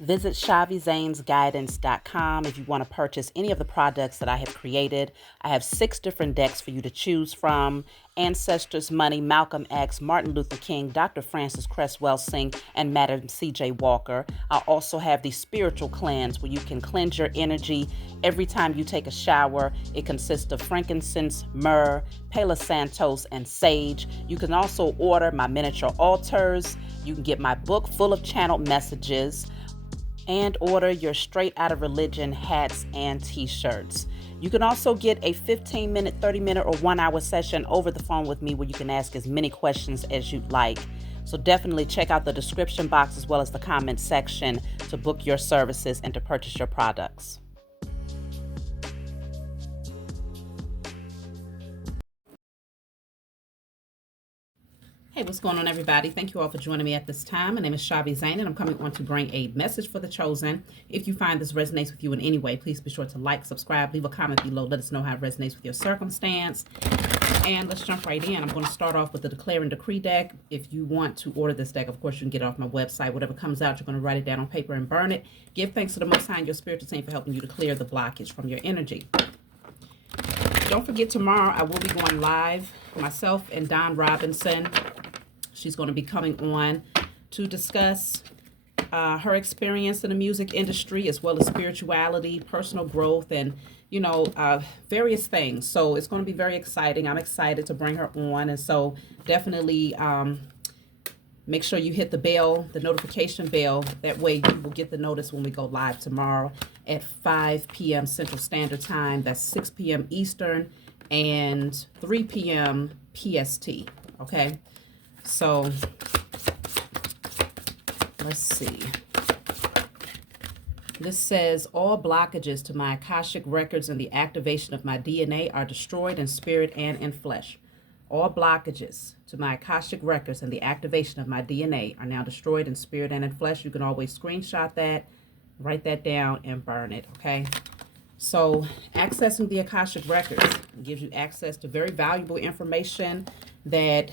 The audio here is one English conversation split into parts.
Visit ShaviZanesGuidance.com if you want to purchase any of the products that I have created. I have 6 different decks for you to choose from: Ancestors Money, Malcolm X, Martin Luther King, Dr. Francis Cresswell Singh, and Madam C.J. Walker. I also have the Spiritual Cleanse, where you can cleanse your energy every time you take a shower. It consists of frankincense, myrrh, Palo Santos, and sage. You can also order my miniature altars. You can get my book full of channeled messages, and order your Straight Outta Religion hats and t-shirts. You can also get a 15-minute, 30-minute, or 1-hour session over the phone with me where you can ask as many questions as you'd like. So definitely check out the description box as well as the comment section to book your services and to purchase your products. Hey, what's going on, everybody? Thank you all for joining me at this time. My name is Shavi Zane, and I'm coming on to bring a message for the chosen. If you find this resonates with you in any way, please be sure to like, subscribe, leave a comment below. Let us know how it resonates with your circumstance. And let's jump right in. I'm going to start off with the Declare and Decree deck. If you want to order this deck, of course, you can get it off my website. Whatever comes out, you're going to write it down on paper and burn it. Give thanks to the Most High and your spiritual team for helping you to clear the blockage from your energy. Don't forget, tomorrow I will be going live, myself and Don Robinson. She's going to be coming on to discuss her experience in the music industry, as well as spirituality, personal growth, and, various things. So it's going to be very exciting. I'm excited to bring her on. And so definitely make sure you hit the bell, the notification bell. That way you will get the notice when we go live tomorrow at 5 p.m. Central Standard Time. That's 6 p.m. Eastern and 3 p.m. PST. Okay. So let's see. This says, all blockages to my Akashic records and the activation of my DNA are destroyed in spirit and in flesh. All blockages to my Akashic records and the activation of my DNA are now destroyed in spirit and in flesh. You can always screenshot that, write that down, and burn it, okay? So accessing the Akashic records gives you access to very valuable information that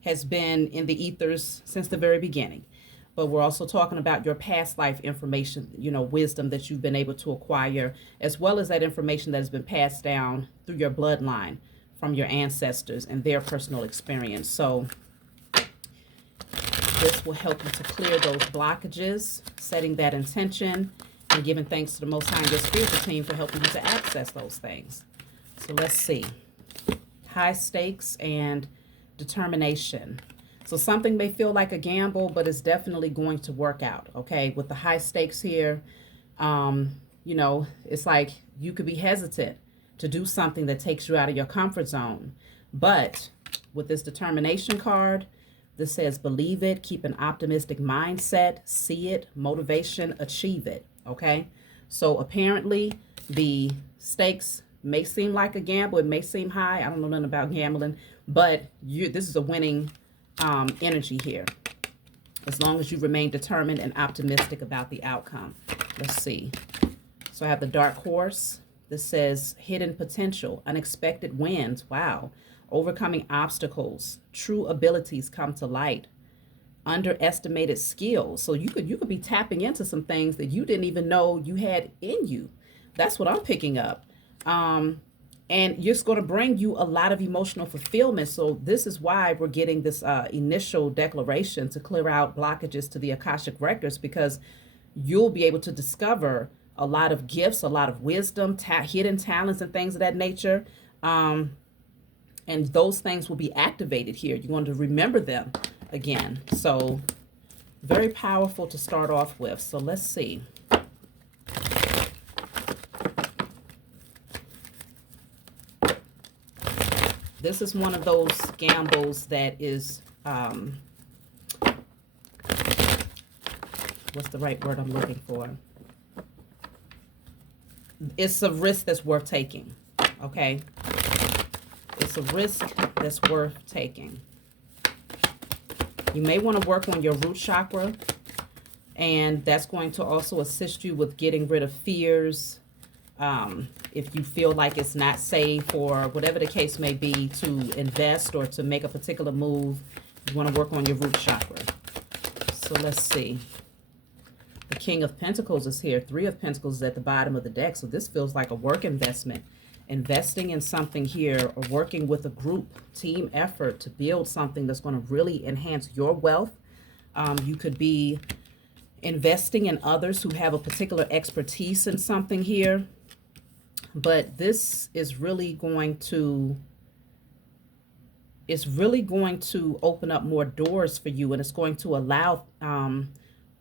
has been in the ethers since the very beginning. But we're also talking about your past life information, wisdom that you've been able to acquire, as well as that information that has been passed down through your bloodline from your ancestors and their personal experience. So this will help you to clear those blockages, setting that intention, and giving thanks to the Most High and your spiritual team for helping you to access those things. So let's see. High stakes and determination. So something may feel like a gamble, but it's definitely going to work out, okay? With the high stakes here, it's like you could be hesitant to do something that takes you out of your comfort zone. But with this determination card, this says believe it, keep an optimistic mindset, see it, motivation, achieve it, okay? So apparently the stakes may seem like a gamble. It may seem high. I don't know nothing about gambling, but this is a winning energy here, as long as you remain determined and optimistic about the outcome. Let's see. So I have the Dark Horse. This says hidden potential, unexpected wins. Wow. Overcoming obstacles, true abilities come to light, underestimated skills. So you could be tapping into some things that you didn't even know you had in you. That's what I'm picking up. And it's going to bring you a lot of emotional fulfillment. So this is why we're getting this initial declaration to clear out blockages to the Akashic records, because you'll be able to discover a lot of gifts, a lot of wisdom, hidden talents, and things of that nature. And those things will be activated here. You're going to remember them again. So very powerful to start off with. So let's see. This is one of those gambles that is, what's the right word I'm looking for? It's a risk that's worth taking, okay? It's a risk that's worth taking. You may want to work on your root chakra, and that's going to also assist you with getting rid of fears. If you feel like it's not safe, or whatever the case may be, to invest or to make a particular move, you want to work on your root chakra. So let's see. The King of Pentacles is here. Three of Pentacles is at the bottom of the deck. So this feels like a work investment. Investing in something here, or working with a group, team effort to build something that's going to really enhance your wealth. You could be investing in others who have a particular expertise in something here. But this is really going to, it's really going to open up more doors for you, and it's going to allow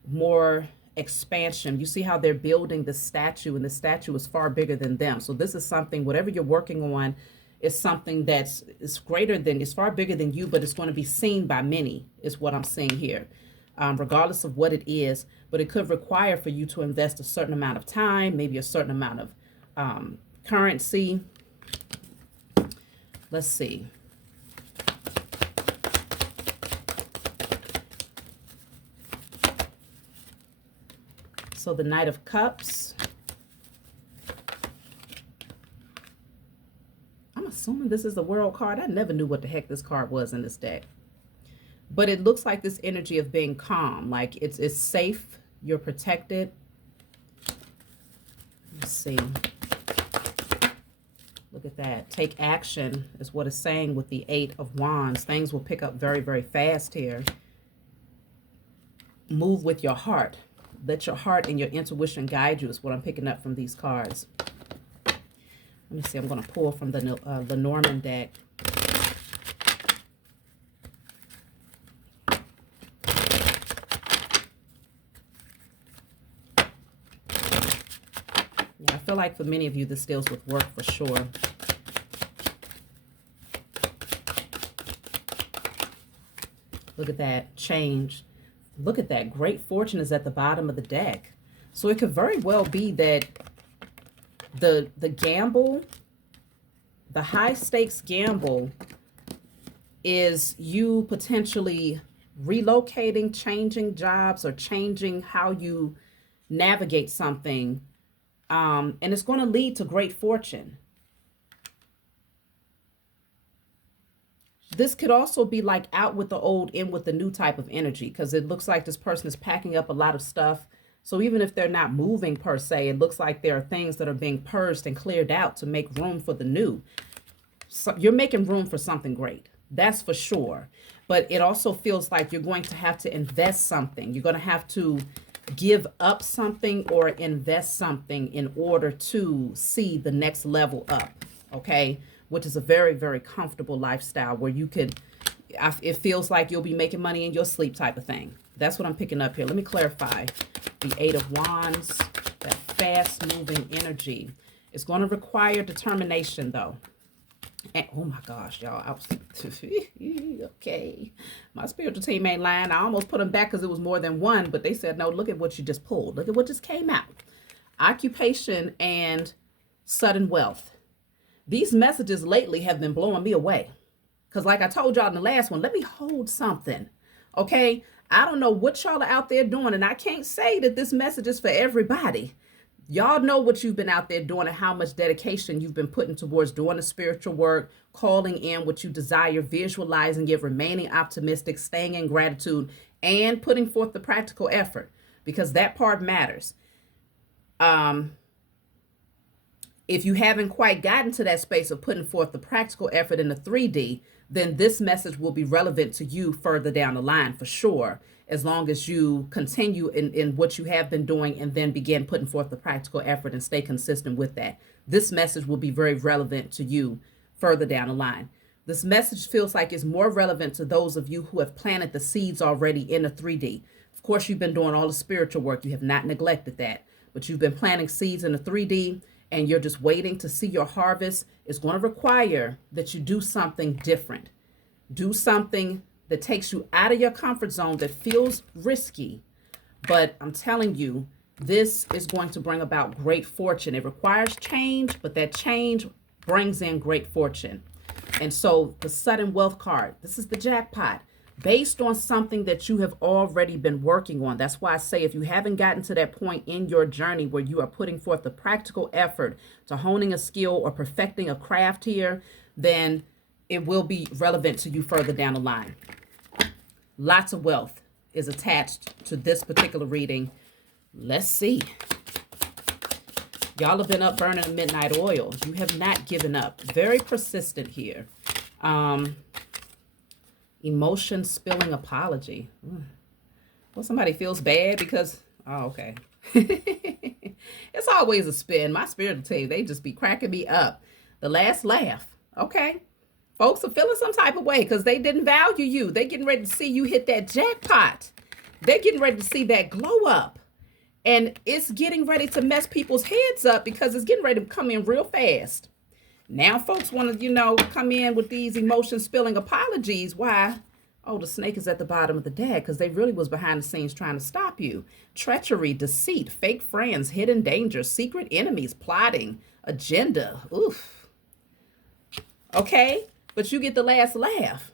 more expansion. You see how they're building the statue, and the statue is far bigger than them. So this is something, whatever you're working on, is something that's greater than, it's far bigger than you, but it's going to be seen by many, is what I'm seeing here. Regardless of what it is, but it could require for you to invest a certain amount of time, maybe a certain amount of currency. Let's see. So the Knight of Cups. I'm assuming this is the World card. I never knew what the heck this card was in this deck. But it looks like this energy of being calm. Like it's safe. You're protected. Let's see. Look at that. Take action is what it's saying with the Eight of Wands. Things will pick up very, very fast here. Move with your heart. Let your heart and your intuition guide you is what I'm picking up from these cards. Let me see. I'm going to pull from the Norman deck. Yeah, I feel like for many of you, this deals with work for sure. Look at that. Change. Look at that. Great fortune is at the bottom of the deck. So it could very well be that the gamble, the high stakes gamble, is you potentially relocating, changing jobs, or changing how you navigate something. And it's going to lead to great fortune. This could also be like out with the old, in with the new type of energy, because it looks like this person is packing up a lot of stuff. So even if they're not moving per se, it looks like there are things that are being purged and cleared out to make room for the new. So you're making room for something great. That's for sure. But it also feels like you're going to have to invest something. You're going to have to give up something or invest something in order to see the next level up. Okay. Which is a very, very comfortable lifestyle where you could, it feels like you'll be making money in your sleep type of thing. That's what I'm picking up here. Let me clarify. The Eight of Wands, that fast-moving energy. It's going to require determination, though. And, oh, my gosh, y'all. Okay. My spiritual team ain't lying. I almost put them back because it was more than one, but they said, no, look at what you just pulled. Look at what just came out. Occupation and sudden wealth. These messages lately have been blowing me away. Because like I told y'all in the last one, let me hold something. Okay? I don't know what y'all are out there doing. And I can't say that this message is for everybody. Y'all know what you've been out there doing and how much dedication you've been putting towards doing the spiritual work, calling in what you desire, visualizing it, remaining optimistic, staying in gratitude, and putting forth the practical effort. Because that part matters. If you haven't quite gotten to that space of putting forth the practical effort in the 3D, then this message will be relevant to you further down the line for sure, as long as you continue in what you have been doing and then begin putting forth the practical effort and stay consistent with that. This message will be very relevant to you further down the line. This message feels like it's more relevant to those of you who have planted the seeds already in the 3D. Of course, you've been doing all the spiritual work. You have not neglected that, but you've been planting seeds in the 3D. And you're just waiting to see your harvest. Is going to require that you do something different. Do something that takes you out of your comfort zone that feels risky. But I'm telling you, this is going to bring about great fortune. It requires change, but that change brings in great fortune. And so the sudden wealth card, this is the jackpot. Based on something that you have already been working on. That's why I say if you haven't gotten to that point in your journey where you are putting forth the practical effort to honing a skill or perfecting a craft here, then it will be relevant to you further down the line. Lots of wealth is attached to this particular reading. Let's see. Y'all have been up burning a midnight oil. You have not given up. Very persistent here. Emotion spilling apology. Well, somebody feels bad because, oh, okay. It's always a spin. My spiritual team, they just be cracking me up. The last laugh. Okay. Folks are feeling some type of way because they didn't value you. They getting ready to see you hit that jackpot. They're getting ready to see that glow up. And it's getting ready to mess people's heads up because it's getting ready to come in real fast. Now folks want to, come in with these emotion spilling apologies. Why? Oh, the snake is at the bottom of the deck because they really was behind the scenes trying to stop you. Treachery, deceit, fake friends, hidden danger, secret enemies, plotting, agenda. Oof. Okay, but you get the last laugh.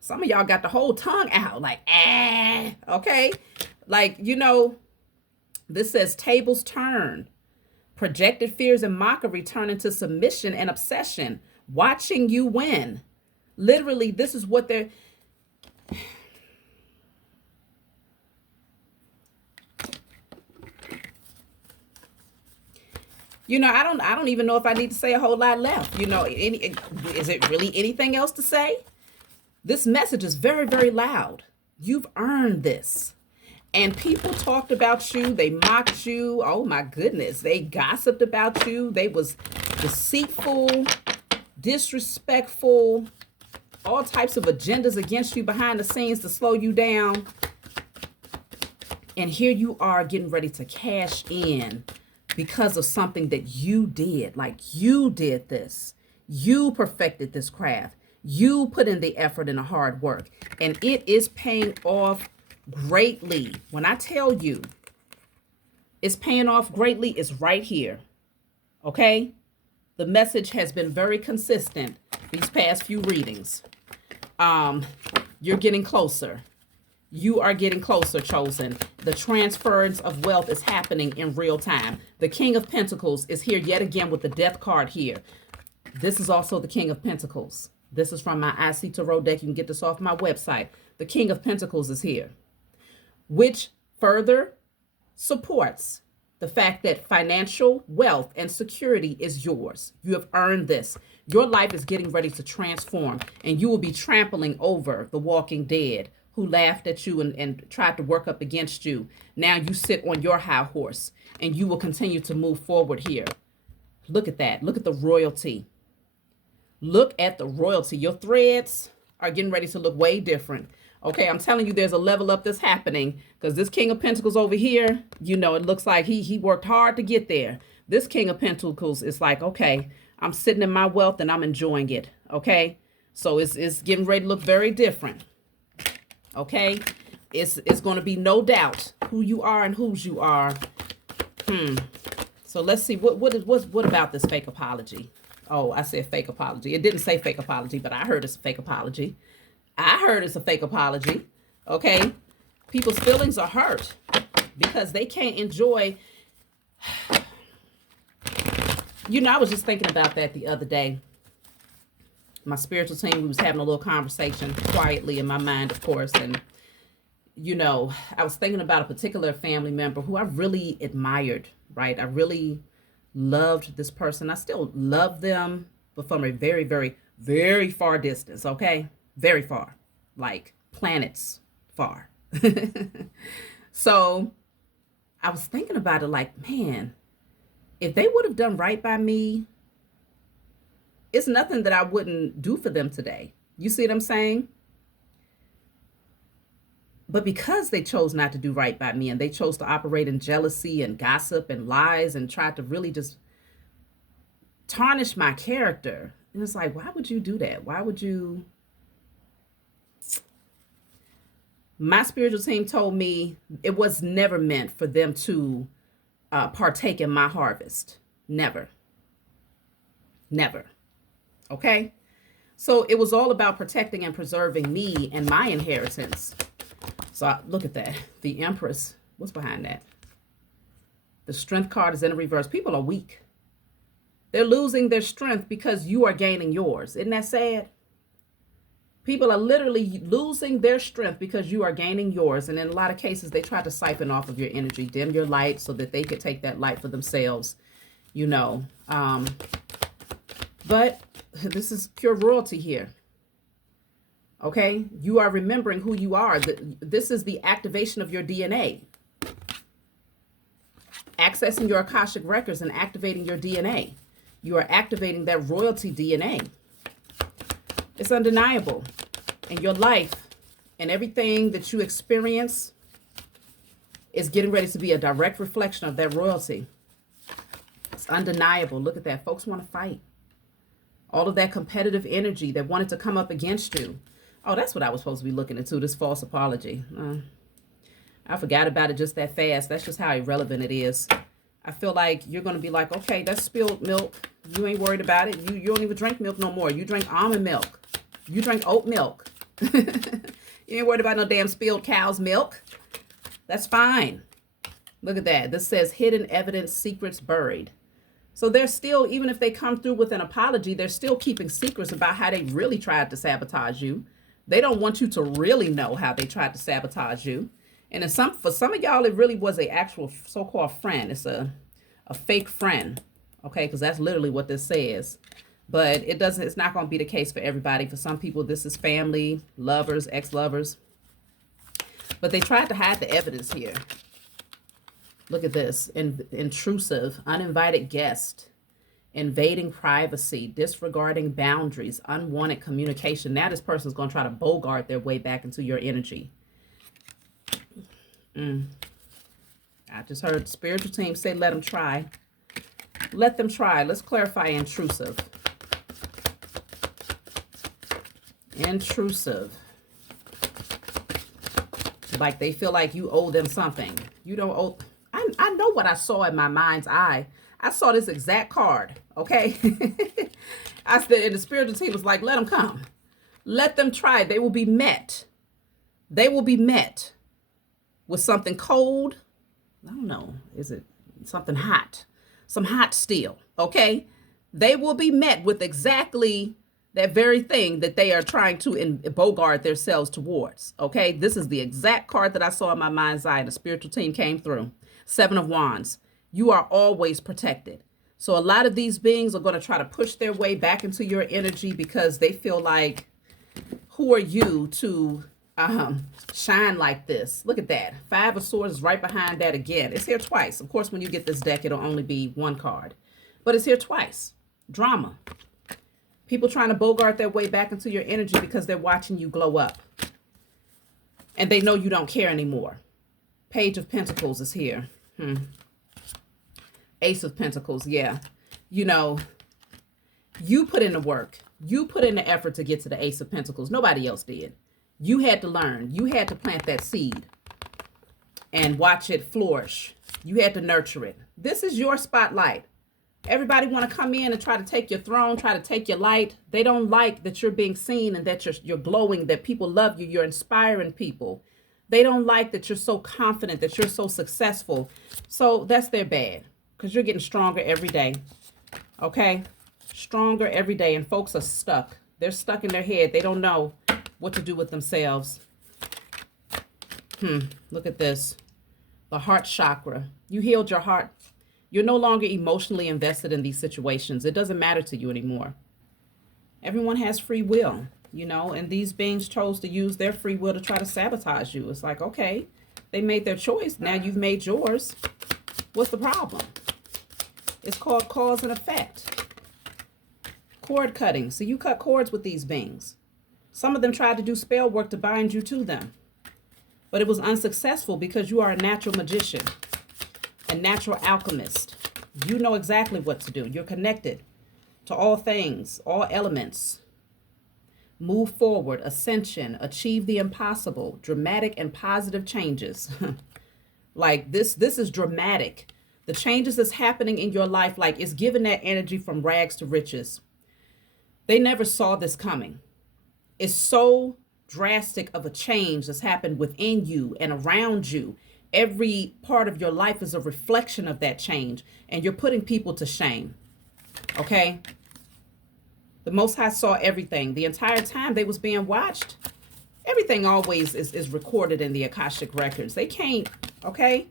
Some of y'all got the whole tongue out like, ah, okay? Like, this says tables turn. Projected fears and mockery turn into submission and obsession. Watching you win. Literally, this is what they're... I don't even know if I need to say a whole lot left. Is it really anything else to say? This message is very, very loud. You've earned this. And people talked about you. They mocked you. Oh, my goodness. They gossiped about you. They was deceitful, disrespectful, all types of agendas against you behind the scenes to slow you down. And here you are getting ready to cash in because of something that you did. Like you did this. You perfected this craft. You put in the effort and the hard work. And it is paying off greatly. When I tell you it's paying off greatly, it's right here. Okay? The message has been very consistent these past few readings. You're getting closer. You are getting closer, chosen. The transference of wealth is happening in real time. The King of Pentacles is here yet again with the Death card here. This is also the King of Pentacles. This is from my IC Tarot deck. You can get this off my website. The King of Pentacles is here, which further supports the fact that financial wealth and security is yours. You have earned this. Your life is getting ready to transform, and you will be trampling over the walking dead who laughed at you and tried to work up against you. Now you sit on your high horse, and you will continue to move forward here. Look at that. Look at the royalty. Look at the royalty. Your threads are getting ready to look way different. Okay, I'm telling you, there's a level up that's happening because this King of Pentacles over here, it looks like he worked hard to get there. This King of Pentacles is like, okay, I'm sitting in my wealth and I'm enjoying it. Okay, so it's getting ready to look very different. Okay, it's going to be no doubt who you are and whose you are. So let's see what about this fake apology? Oh, I said fake apology. It didn't say fake apology, but I heard it's a fake apology. I heard it's a fake apology. Okay, people's feelings are hurt because they can't enjoy. I was just thinking about that the other day. My spiritual team, we was having a little conversation quietly in my mind, of course. And, I was thinking about a particular family member who I really admired, right? I really loved this person. I still love them, but from a very, very, very far distance, okay? Very far, like planets far. So I was thinking about it like, man, if they would have done right by me, it's nothing that I wouldn't do for them today. You see what I'm saying? But because they chose not to do right by me and they chose to operate in jealousy and gossip and lies and tried to really just tarnish my character. And it's like, why would you do that? Why would you? My spiritual team told me it was never meant for them to partake in my harvest. Never. Never. Okay? So it was all about protecting and preserving me and my inheritance. So look at that. The Empress. What's behind that? The Strength card is in reverse. People are weak. They're losing their strength because you are gaining yours. Isn't that sad? People are literally losing their strength because you are gaining yours. And in a lot of cases, they try to siphon off of your energy, dim your light so that they could take that light for themselves, you know. But this is pure royalty here. Okay? You are remembering who you are. This is the activation of your DNA. Accessing your Akashic records and activating your DNA. You are activating that royalty DNA. It's undeniable. And your life and everything that you experience is getting ready to be a direct reflection of that royalty. It's undeniable. Look at that. Folks want to fight. All of that competitive energy that wanted to come up against you. Oh, that's what I was supposed to be looking into, this false apology. I forgot about it just that fast. That's just how irrelevant it is. I feel like you're going to be like, okay, that's spilled milk. You ain't worried about it. You don't even drink milk no more. You drink almond milk. You drink oat milk. You ain't worried about no damn spilled cow's milk. That's fine. Look at that. This says hidden evidence, secrets buried. So they're still, even if they come through with an apology, they're still keeping secrets about how they really tried to sabotage you. They don't want you to really know how they tried to sabotage you. And for some of y'all, it really was a actual so-called friend. It's a fake friend. Okay, because that's literally what this says. But it's not going to be the case for everybody. For some people, this is family, lovers, ex-lovers. But they tried to hide the evidence here. Look at this. Intrusive, uninvited guest, invading privacy, disregarding boundaries, unwanted communication. Now this person's going to try to bogart their way back into your energy. I just heard the spiritual team say, let them try. Let them try. Let's clarify intrusive. Intrusive. Like they feel like you owe them something. You don't owe. I know what I saw in my mind's eye. I saw this exact card. Okay. I said, and the spiritual team was like, let them come. Let them try. They will be met. They will be met with something cold. I don't know. Is it something hot? Some hot steel. Okay. They will be met with exactly that very thing that they are trying to bogart themselves towards. Okay. This is the exact card that I saw in my mind's eye. The spiritual team came through. 7 of Wands. You are always protected. So a lot of these beings are going to try to push their way back into your energy because they feel like, who are you to shine like this? Look at that. 5 of Swords is right behind that again. It's here twice. Of course, when you get this deck, it'll only be one card. But it's here twice. Drama. People trying to bogart their way back into your energy because they're watching you glow up. And they know you don't care anymore. Page of Pentacles is here. Ace of Pentacles, yeah. You know, you put in the work. You put in the effort to get to the Ace of Pentacles. Nobody else did. You had to learn. You had to plant that seed and watch it flourish. You had to nurture it. This is your spotlight. Everybody want to come in and try to take your throne, try to take your light. They don't like that you're being seen and that you're glowing, that people love you. You're inspiring people. They don't like that you're so confident, that you're so successful. So that's their bad, because you're getting stronger every day. Okay? Stronger every day. And folks are stuck. They're stuck in their head. They don't know what to do with themselves. Look at this. The heart chakra. You healed your heart. You're no longer emotionally invested in these situations. It doesn't matter to you anymore. Everyone has free will, you know, and these beings chose to use their free will to try to sabotage you. It's like, okay, they made their choice. Now you've made yours. What's the problem? It's called cause and effect. Cord cutting. So you cut cords with these beings. Some of them tried to do spell work to bind you to them, but it was unsuccessful because you are a natural magician, a natural alchemist. You know exactly what to do. You're connected to all things, all elements. Move forward, ascension, achieve the impossible, dramatic and positive changes. Like this is dramatic. The changes that's happening in your life, like it's giving that energy from rags to riches. They never saw this coming. It's so drastic of a change that's happened within you and around you. Every part of your life is a reflection of that change, and you're putting people to shame. Okay? The Most High saw everything. The entire time they was being watched, everything always is recorded in the Akashic records. They can't, okay?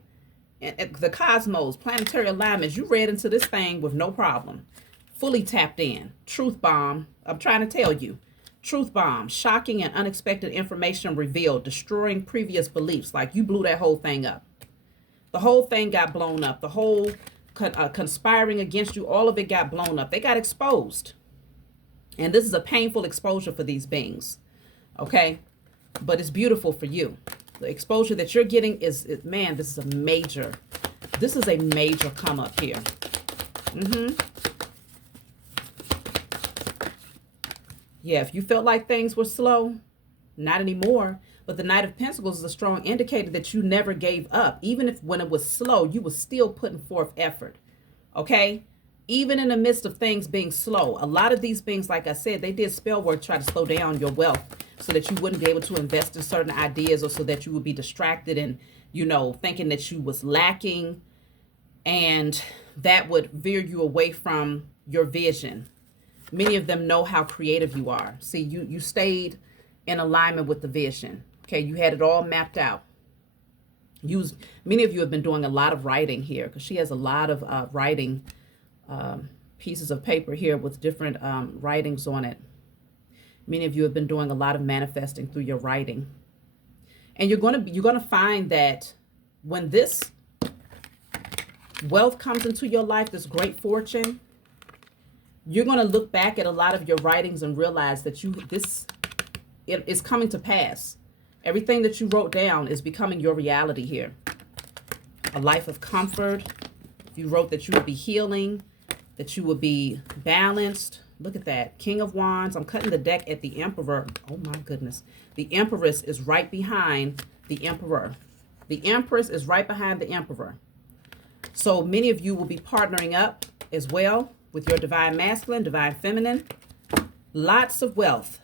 And the cosmos, planetary alignments, you read into this thing with no problem. Fully tapped in. Truth bomb. I'm trying to tell you. Truth bomb. Shocking and unexpected information revealed. Destroying previous beliefs. Like you blew that whole thing up. The whole thing got blown up. The whole conspiring against you, all of it got blown up. They got exposed. And this is a painful exposure for these beings. Okay? But it's beautiful for you. The exposure that you're getting man, this is a major come up here. Yeah, if you felt like things were slow, not anymore. But the Knight of Pentacles is a strong indicator that you never gave up. Even if when it was slow, you were still putting forth effort. Okay? Even in the midst of things being slow. A lot of these beings, like I said, they did spell work, try to slow down your wealth so that you wouldn't be able to invest in certain ideas, or so that you would be distracted and, you know, thinking that you was lacking. And that would veer you away from your vision. Many of them know how creative you are. See, you stayed in alignment with the vision. Okay, you had it all mapped out. Many of you have been doing a lot of writing here, because she has a lot of writing pieces of paper here with different writings on it. Many of you have been doing a lot of manifesting through your writing. And you're gonna find that when this wealth comes into your life, this great fortune, you're going to look back at a lot of your writings and realize that it is coming to pass. Everything that you wrote down is becoming your reality here. A life of comfort. You wrote that you would be healing, that you would be balanced. Look at that. King of Wands. I'm cutting the deck at the Emperor. Oh my goodness. The Empress is right behind the Emperor. The Empress is right behind the Emperor. So many of you will be partnering up as well with your divine masculine, divine feminine. Lots of wealth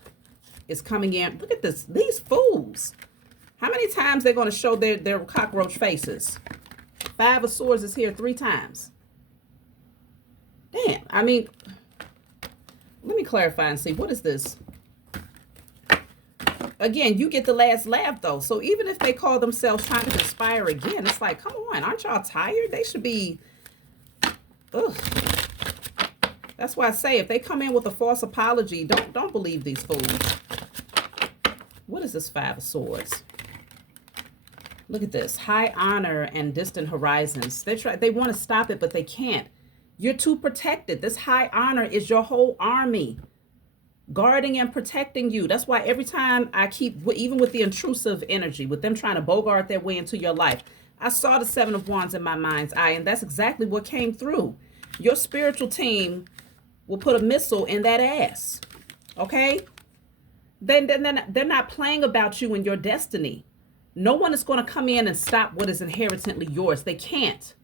is coming in. Look at this. These fools. How many times they're going to show their cockroach faces? 5 of Swords is here 3 times. Damn. I mean, let me clarify and see. What is this? Again, you get the last laugh, though. So even if they call themselves trying to conspire again, it's like, come on. Aren't y'all tired? They should be... Ugh. That's why I say, if they come in with a false apology, don't believe these fools. What is this 5 of Swords? Look at this. High honor and distant horizons. They want to stop it, but they can't. You're too protected. This high honor is your whole army guarding and protecting you. That's why every time I keep, even with the intrusive energy, with them trying to bogart their way into your life, I saw the 7 of Wands in my mind's eye, and that's exactly what came through. Your spiritual team will put a missile in that ass. Okay? Then they're not playing about you and your destiny. No one is going to come in and stop what is inherently yours. They can't.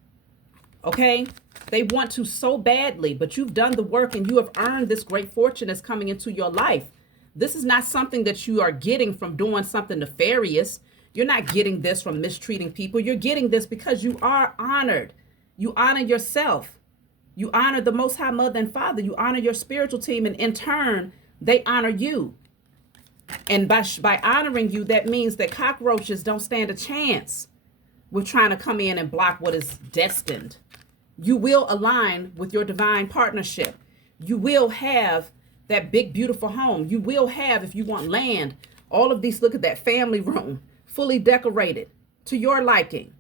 Okay? They want to so badly, but you've done the work and you have earned this great fortune that's coming into your life. This is not something that you are getting from doing something nefarious. You're not getting this from mistreating people. You're getting this because you are honored. You honor yourself. You honor the Most High Mother and Father. You honor your spiritual team, and in turn, they honor you. And by honoring you, that means that cockroaches don't stand a chance with trying to come in and block what is destined. You will align with your divine partnership. You will have that big, beautiful home. You will have, if you want land, all of these, look at that family room, fully decorated to your liking.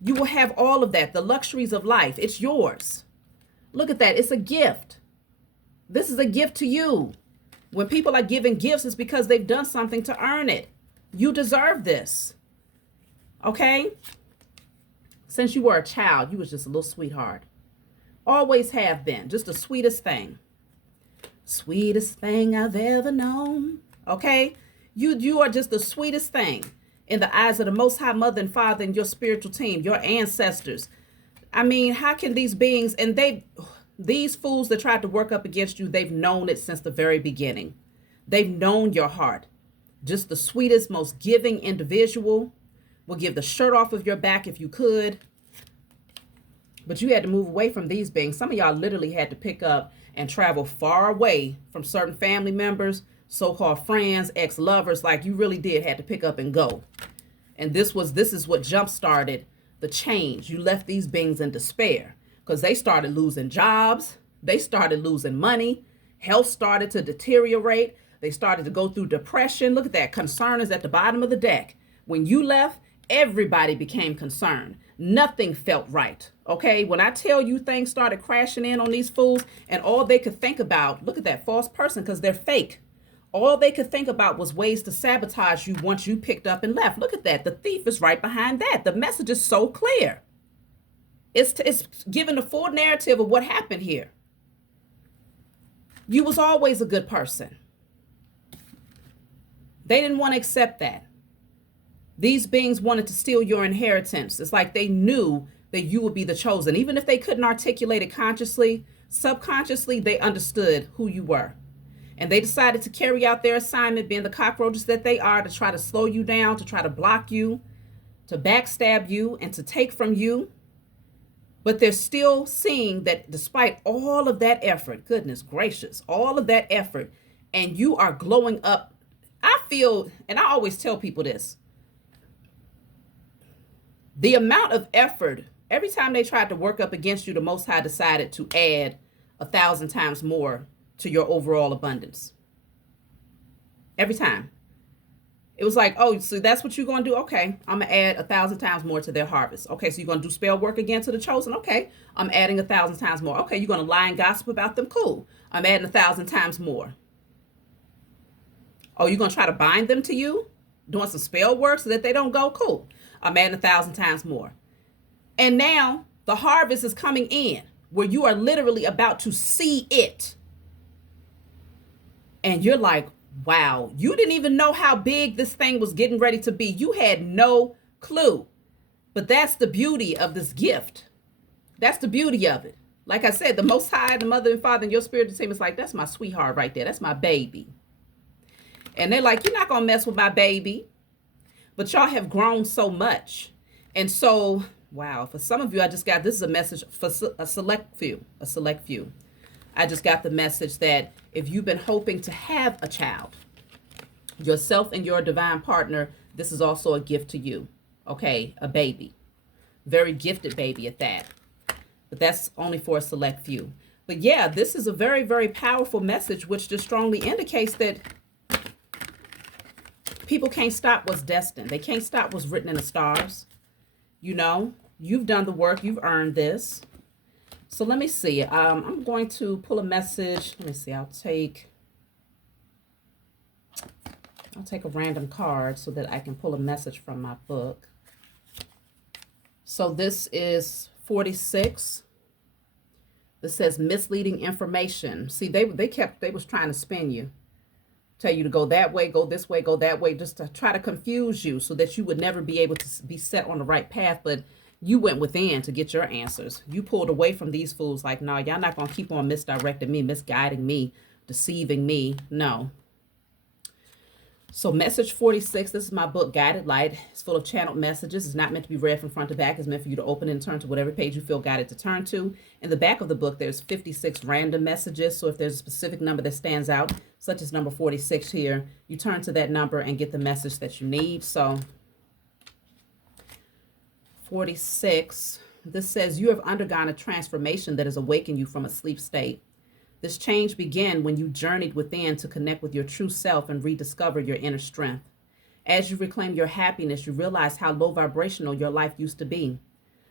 You will have all of that, the luxuries of life. It's yours. Look at that. It's a gift. This is a gift to you. When people are giving gifts, it's because they've done something to earn it. You deserve this. Okay? Since you were a child, you was just a little sweetheart. Always have been. Just the sweetest thing. Sweetest thing I've ever known. Okay? You are just the sweetest thing in the eyes of the Most High Mother and Father and your spiritual team, your ancestors. I mean, how can these beings, and these fools that tried to work up against you, they've known it since the very beginning. They've known your heart. Just the sweetest, most giving individual. Will give the shirt off of your back if you could. But you had to move away from these beings. Some of y'all literally had to pick up and travel far away from certain family members, so-called friends, ex-lovers, like you really did have to pick up and go. And this is what jump-started the change. You left these beings in despair because they started losing jobs. They started losing money. Health started to deteriorate. They started to go through depression. Look at that. Concern is at the bottom of the deck. When you left, everybody became concerned. Nothing felt right. Okay. When I tell you things started crashing in on these fools and all they could think about, look at that false person because they're fake. All they could think about was ways to sabotage you once you picked up and left. Look at that. The thief is right behind that. The message is so clear. It's giving the full narrative of what happened here. You was always a good person. They didn't want to accept that. These beings wanted to steal your inheritance. It's like they knew that you would be the chosen. Even if they couldn't articulate it consciously, subconsciously, they understood who you were. And they decided to carry out their assignment, being the cockroaches that they are, to try to slow you down, to try to block you, to backstab you, and to take from you. But they're still seeing that despite all of that effort, goodness gracious, all of that effort, and you are glowing up. I feel, and I always tell people this, the amount of effort, every time they tried to work up against you, the Most High decided to add 1,000 times more to your overall abundance. Every time. It was like, oh, so that's what you're going to do? Okay, I'm going to add 1,000 times more to their harvest. Okay, so you're going to do spell work again to the chosen? Okay, I'm adding 1,000 times more. Okay, you're going to lie and gossip about them? Cool. I'm adding 1,000 times more. Oh, you're going to try to bind them to you? Doing some spell work so that they don't go? Cool. I'm adding 1,000 times more. And now the harvest is coming in where you are literally about to see it. And you're like, wow, you didn't even know how big this thing was getting ready to be. You had no clue. But that's the beauty of this gift. That's the beauty of it. Like I said, the Most High, the Mother and Father, and your spiritual team is like, that's my sweetheart right there. That's my baby. And they're like, you're not going to mess with my baby. But y'all have grown so much. And so, wow, for some of you, this is a message for a select few. I just got the message that if you've been hoping to have a child, yourself and your divine partner, this is also a gift to you. Okay, a baby. Very gifted baby at that. But that's only for a select few. But yeah, this is a very, very powerful message, which just strongly indicates that people can't stop what's destined. They can't stop what's written in the stars. You know, you've done the work. You've earned this. So let me see. I'm going to pull a message. Let me see. I'll take a random card so that I can pull a message from my book. So this is 46. This says misleading information. See, they was trying to spin you. Tell you to go that way, go this way, go that way, just to try to confuse you so that you would never be able to be set on the right path. But you went within to get your answers. You pulled away from these fools like, no, y'all not going to keep on misdirecting me, misguiding me, deceiving me. No. So message 46, this is my book, Guided Light. It's full of channeled messages. It's not meant to be read from front to back. It's meant for you to open and turn to whatever page you feel guided to turn to. In the back of the book, there's 56 random messages. So if there's a specific number that stands out, such as number 46 here, you turn to that number and get the message that you need. So 46, this says you have undergone a transformation that has awakened you from a sleep state. This change began when you journeyed within to connect with your true self and rediscover your inner strength. As you reclaim your happiness, you realize how low vibrational your life used to be.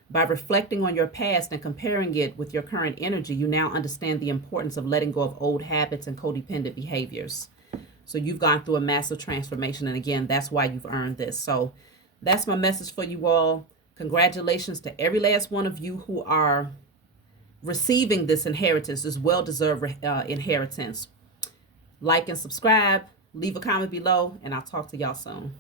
By reflecting on your past and comparing it with your current energy, you now understand the importance of letting go of old habits and codependent behaviors. So you've gone through a massive transformation. And again, that's why you've earned this. So that's my message for you all. Congratulations to every last one of you who are receiving this inheritance, this well-deserved inheritance. Like and subscribe, leave a comment below, and I'll talk to y'all soon.